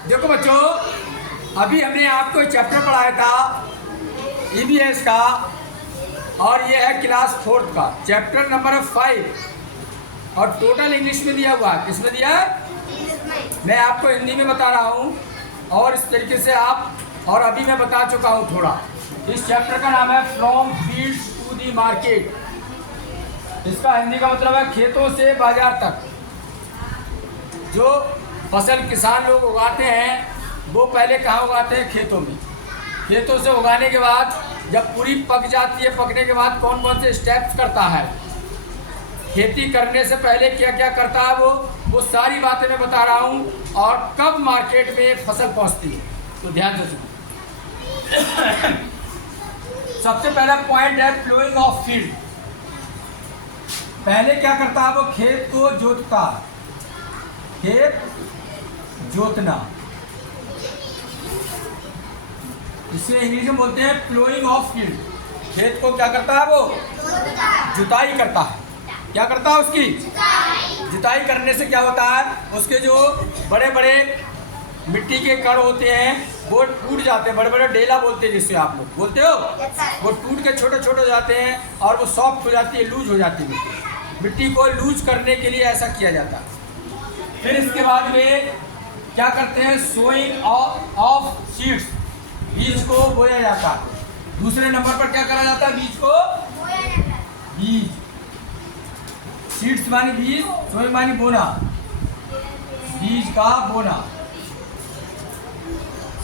देखो बच्चों, अभी हमने आपको चैप्टर पढ़ाया था ईवीएस का, और ये है क्लास 4 का चैप्टर नंबर 5 और टोटल इंग्लिश में दिया हुआ है। किसमें दिया है? मैं आपको हिंदी में बता रहा हूँ और इस तरीके से आप, और अभी मैं बता चुका हूँ थोड़ा। इस चैप्टर का नाम है from field to the market. इसका हिंदी का मतलब है खेतों से बाजार तक। जो फसल किसान लोग उगाते हैं वो पहले कहाँ उगाते हैं? खेतों में। खेतों से उगाने के बाद जब पूरी पक जाती है, पकने के बाद कौन कौन से स्टेप्स करता है, खेती करने से पहले क्या क्या करता है, वो सारी बातें मैं बता रहा हूँ। और कब मार्केट में फसल पहुँचती है, तो ध्यान से सुनो। सबसे पहला पॉइंट है प्लोइंग ऑफ फील्ड। पहले क्या करता है? वो खेत को जोतता। खेत जोतना, इसे इंग्लिश में बोलते हैं प्लोइंग ऑफ फील्ड। खेत को क्या करता है? वो जुताई करता है। क्या करता है? उसकी जुताई करने से क्या होता है? उसके जो बड़े बड़े मिट्टी के कण होते हैं वो टूट जाते हैं। बड़े बड़े डेला बोलते हैं, जिससे आप लोग बोलते हो, वो टूट के छोटे छोटे हो जाते हैं और वो सॉफ्ट हो जाती है, लूज हो जाती है। मिट्टी को लूज करने के लिए ऐसा किया जाता है। फिर इसके बाद में क्या करते हैं? Sowing of seeds. बीज को बोया जाता है। दूसरे नंबर पर क्या करा जाता है? बीज को बोया जाता है। बीज, सीड्स मानी बीज, सोइंग मानी बोना, बीज का बोना।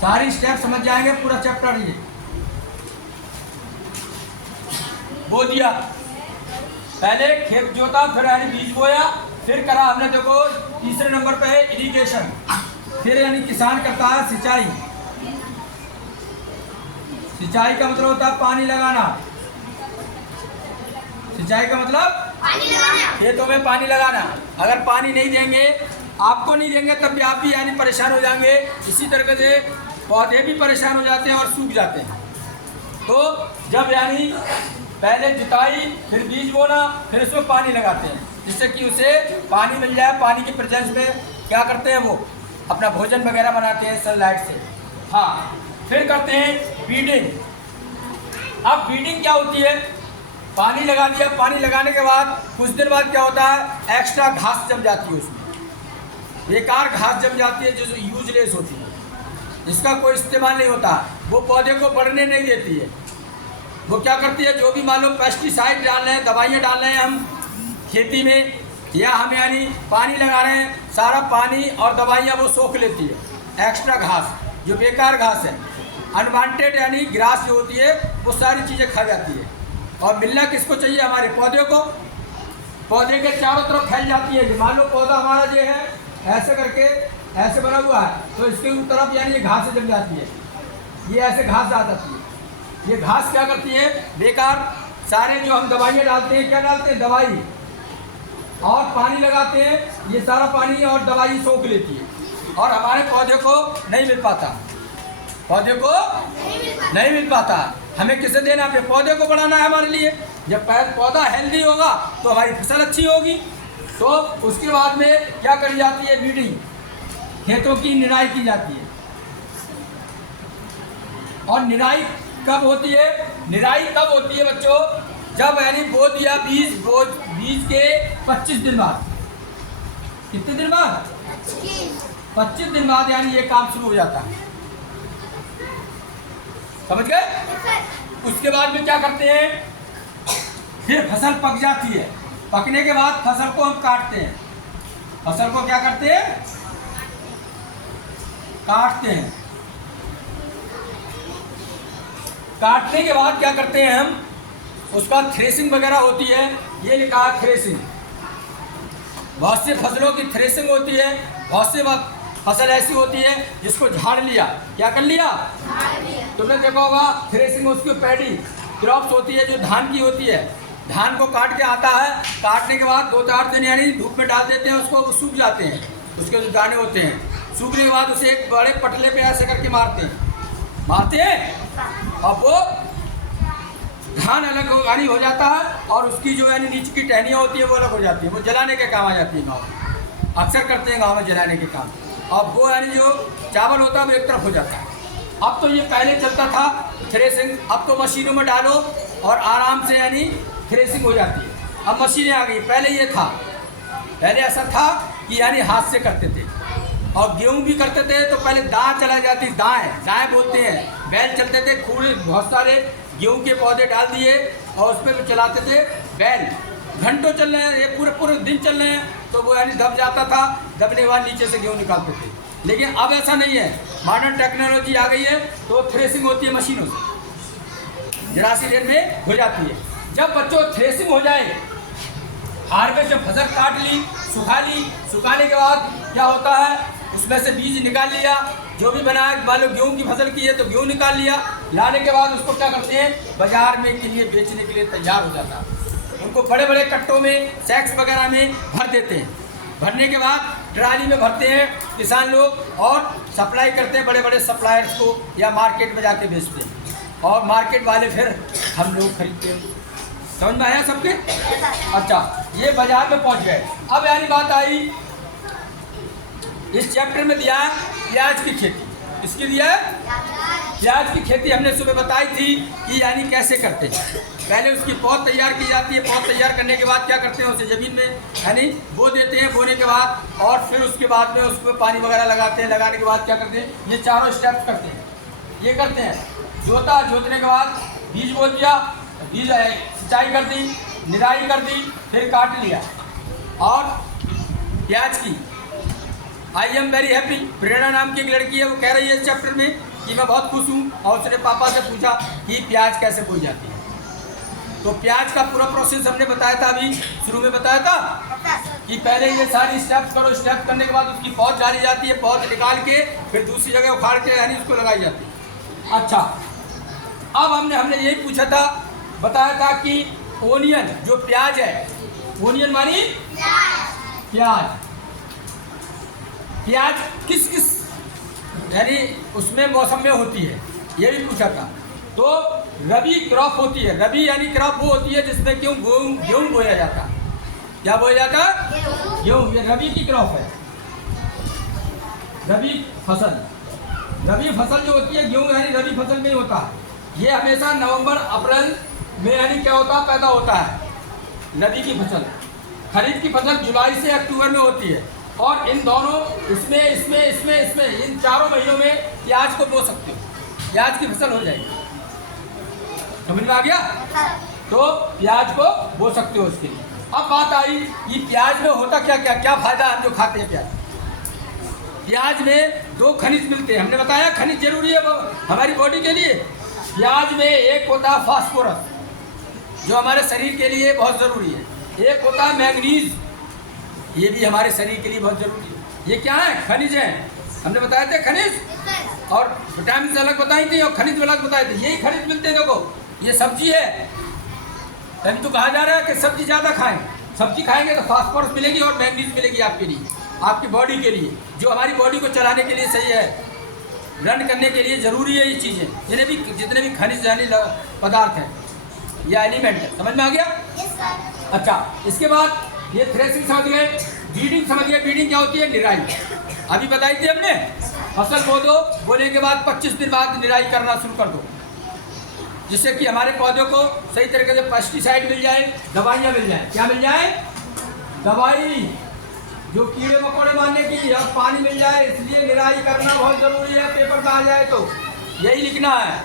सारी स्टेप समझ जाएंगे, पूरा चैप्टर ये बो दिया। पहले खेत जोता, फिर यानी बीज बोया, फिर करा हमने, देखो तीसरे नंबर पे है इरिगेशन। फिर यानी किसान करता है सिंचाई। सिंचाई का मतलब होता है पानी लगाना। सिंचाई का मतलब पानी लगाना, खेतों में पानी लगाना। अगर पानी नहीं देंगे, आपको नहीं देंगे, तब भी आप भी यानी परेशान हो जाएंगे। इसी तरीके से पौधे भी परेशान हो जाते हैं और सूख जाते हैं। तो जब यानी पहले जुताई, फिर बीज बोना, फिर उसमें पानी लगाते हैं, जिससे कि उसे पानी मिल जाए। पानी की प्रेजेंस में क्या करते हैं? वो अपना भोजन वगैरह बनाते हैं सनलाइट से। हाँ, फिर करते हैं बीडिंग। अब बीडिंग क्या होती है? पानी लगा दिया, पानी लगाने के बाद कुछ देर बाद क्या होता है? एक्स्ट्रा घास जम जाती है उसमें, बेकार घास जम जाती है जो यूजलेस होती है, इसका कोई इस्तेमाल नहीं होता। वो पौधे को बढ़ने नहीं देती है। वो क्या करती है? जो भी मान लो पेस्टिसाइड डाल रहे हैं, दवाइयाँ डाल रहे हैं हम खेती में, या हम यानी पानी लगा रहे हैं, सारा पानी और दवाइयाँ वो सोख लेती है। एक्स्ट्रा घास, जो बेकार घास है, अनवांटेड यानी ग्रास जो होती है, वो सारी चीज़ें खा जाती है। और मिलना किसको चाहिए? हमारे पौधे को। पौधे के चारों तरफ फैल जाती है। मान लो पौधा हमारा जो है ऐसे करके ऐसे बना हुआ है, तो इसके तरफ यानी ये घास जम जाती है, ये ऐसे घास आ जाती है। ये घास क्या करती है? बेकार सारे जो हम दवाइयाँ डालते हैं, क्या डालते हैं? दवाई, और पानी लगाते हैं, ये सारा पानी और दवाई सोख लेती है और हमारे पौधे को नहीं मिल पाता। पौधे को नहीं मिल पाता। हमें किसे देना? अपने पौधे को बढ़ाना है हमारे लिए। जब पौधा हेल्दी होगा तो हमारी फसल अच्छी होगी। तो उसके बाद में क्या करी जाती है? बीडिंग, खेतों की निराई की जाती है। और निराई कब होती है? निराई तब होती है बच्चों, जब यानी बो दिया बीज के 25 दिन बाद। कितने दिन बाद? 25 दिन बाद यानी ये काम शुरू हो जाता है। समझ गए? उसके बाद में क्या करते हैं? फिर फसल पक जाती है। पकने के बाद फसल को हम काटते हैं। फसल को क्या करते हैं? काटते हैं। काटने के बाद क्या करते हैं हम? उसका थ्रेसिंग वगैरह होती है। ये लिखा है थ्रेसिंग। बहुत से फसलों की थ्रेसिंग होती है। बहुत से फसल ऐसी होती है जिसको झाड़ लिया। क्या कर लिया? तुमने देखा होगा थ्रेसिंग, उसकी पैडी क्रॉप्स होती है जो धान की होती है। धान को काट के आता है, काटने के बाद 2-4 दिन यानी धूप में डाल देते हैं उसको, वो सूख जाते हैं। उसके जो दाने होते हैं, सूखने के बाद उसे एक बड़े पटले पे ऐसे करके मारते हैं, और वो धान अलग हो जाता है और उसकी जो यानी नीचे की टहनियाँ होती है वो अलग हो जाती है। वो जलाने के काम आ जाती है। गाँव में अक्सर करते हैं, गाँव में जलाने के काम। और वो यानी जो चावल होता है वो एक तरफ हो जाता है। अब तो ये पहले चलता था थ्रेसिंग, अब तो मशीनों में डालो और आराम से यानी थ्रेसिंग हो जाती है। अब मशीनें आ गई, पहले ये था, पहले ऐसा था कि यानी हाथ से करते थे। और गेहूँ भी करते थे तो पहले दाएँ चला जाती, दाएँ बोलते हैं, बैल चलते थे, खूब बहुत सारे गेहूँ के पौधे डाल दिए और उस पर चलाते थे बैल। घंटों चल रहे हैं, ये पूरे दिन चल रहे हैं, तो वो यानी दब जाता था, दबने के बाद नीचे से गेहूँ निकालते थे। लेकिन अब ऐसा नहीं है, मॉडर्न टेक्नोलॉजी आ गई है, तो थ्रेसिंग होती है मशीनों से, जरा सी देर में हो जाती है। जब बच्चों थ्रेसिंग हो जाए, हार्वेस्ट जब फसल काट ली, सुखाने के बाद क्या होता है, उसमें से बीज निकाल लिया, जो भी बनाया, मान लो गेहूँ की फसल की है तो गेहूँ निकाल लिया, लाने के बाद उसको क्या करते हैं, बाजार में के लिए बेचने के लिए तैयार हो जाता है। उनको बड़े बड़े कट्टों में, सैक्स वगैरह में भर देते हैं। भरने के बाद ट्राली में भरते हैं किसान लोग और सप्लाई करते हैं बड़े बड़े सप्लायर्स को, या मार्केट में जाके बेचते हैं और मार्केट वाले फिर हम लोग खरीदते हैं। समझ में आया सबके? अच्छा, ये बाजार में पहुंच गए। अब यानी बात आई, इस चैप्टर में दिया है प्याज की खेती। इसकी दिया है प्याज की खेती। हमने सुबह बताई थी कि यानी कैसे करते हैं। पहले उसकी पौध तैयार की जाती है, पौध तैयार करने के बाद क्या करते हैं, उसे ज़मीन में यानी बो देते हैं, बोने के बाद और फिर उसके बाद में उसमें पानी वगैरह लगाते हैं। लगाने के बाद क्या करते हैं, ये चारों स्टेप्स करते हैं। ये करते हैं, जोतने के बाद बीज बो दिया, बीज सिंचाई कर दी, निराई कर दी, फिर काट लिया। और प्याज की आई एम वेरी हैप्पी, प्रेरणा नाम की एक लड़की है, वो कह रही है इस चैप्टर में कि मैं बहुत खुश हूँ, और उसने पापा से पूछा कि प्याज कैसे बोई जाती है। तो प्याज का पूरा प्रोसेस हमने बताया था, अभी शुरू में बताया था कि पहले ये सारी स्टेप्स करो, स्टेप्स करने के बाद उसकी पौध डाली जाती है, पौध निकाल के फिर दूसरी जगह उखाड़ के यानी उसको लगाई जाती है। अच्छा, अब हमने यही पूछा था, बताया था कि ओनियन जो प्याज है, ओनियन मानी प्याज किस यानी उसमें मौसम में होती है, ये भी पूछा था। तो रबी क्रॉप होती है, रबी यानी क्रॉप वो होती है जिसमें गेहूँ बोया जाता है। क्या बोया जाता है? गेहूँ। ये रबी की क्रॉप है, रबी फसल जो होती है, गेहूँ यानी रबी फसल में होता है। ये हमेशा नवंबर अप्रैल में यानी क्या होता है, पैदा होता है रबी की फसल। खरीफ की फसल जुलाई से अक्टूबर में होती है। और इन दोनों इसमें इन चारों महीनों में प्याज को बो सकते हो, प्याज की फसल हो जाएगी। समझ में आ गया? तो प्याज को बो सकते हो उसके लिए। अब बात आई कि प्याज में होता क्या फायदा है जो खाते हैं प्याज में 2 खनिज मिलते हैं। हमने बताया खनिज जरूरी है हमारी बॉडी के लिए। प्याज में एक होता है फास्फोरस जो हमारे शरीर के लिए बहुत ज़रूरी है, एक होता है मैंगनीज, ये भी हमारे शरीर के लिए बहुत ज़रूरी है। ये क्या है? खनिज है। हमने बताए थे खनिज, और विटामिन अलग बताई थी और खनिज अलग बताए थे। यही खनिज मिलते हैं। देखो ये सब्जी है, तभी तो कहा जा रहा है कि सब्जी ज़्यादा खाएं। सब्जी खाएंगे तो फास्फोरस मिलेगी और मैंगनीज मिलेगी आपके लिए, आपकी बॉडी के लिए, जो हमारी बॉडी को चलाने के लिए सही है, रन करने के लिए ज़रूरी है ये चीज़ें। जितने भी खनिज यानी पदार्थ हैं या एलिमेंट है। समझ में आ गया? अच्छा, इसके बाद ये थ्रेसिंग समझ गए, बीडिंग समझ गए। बीडिंग क्या होती है? निराई। अभी बताई थी हमने, फसल बो दो, बोने के बाद 25 दिन बाद निराई करना शुरू कर दो, जिससे कि हमारे पौधों को सही तरीके से पेस्टिसाइड मिल जाए, दवाइयाँ मिल जाए। क्या मिल जाए? दवाई जो कीड़े मकोड़े मारने की, और पानी मिल जाए। इसलिए निराई करना बहुत ज़रूरी है। पेपर में आ जाए तो यही लिखना है,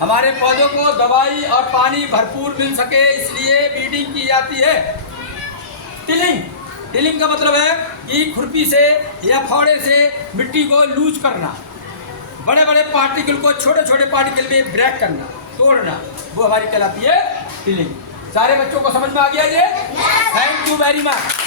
हमारे पौधों को दवाई और पानी भरपूर मिल सके, इसलिए बीडिंग की जाती है। टिलिंग का मतलब है कि खुरपी से या फावड़े से मिट्टी को लूज करना, बड़े बड़े पार्टिकल को छोटे छोटे पार्टिकल में ब्रेक करना, तोड़ना, वो हमारी कहलाती है टिलिंग। सारे बच्चों को समझ में आ गया ये? Thank you very much.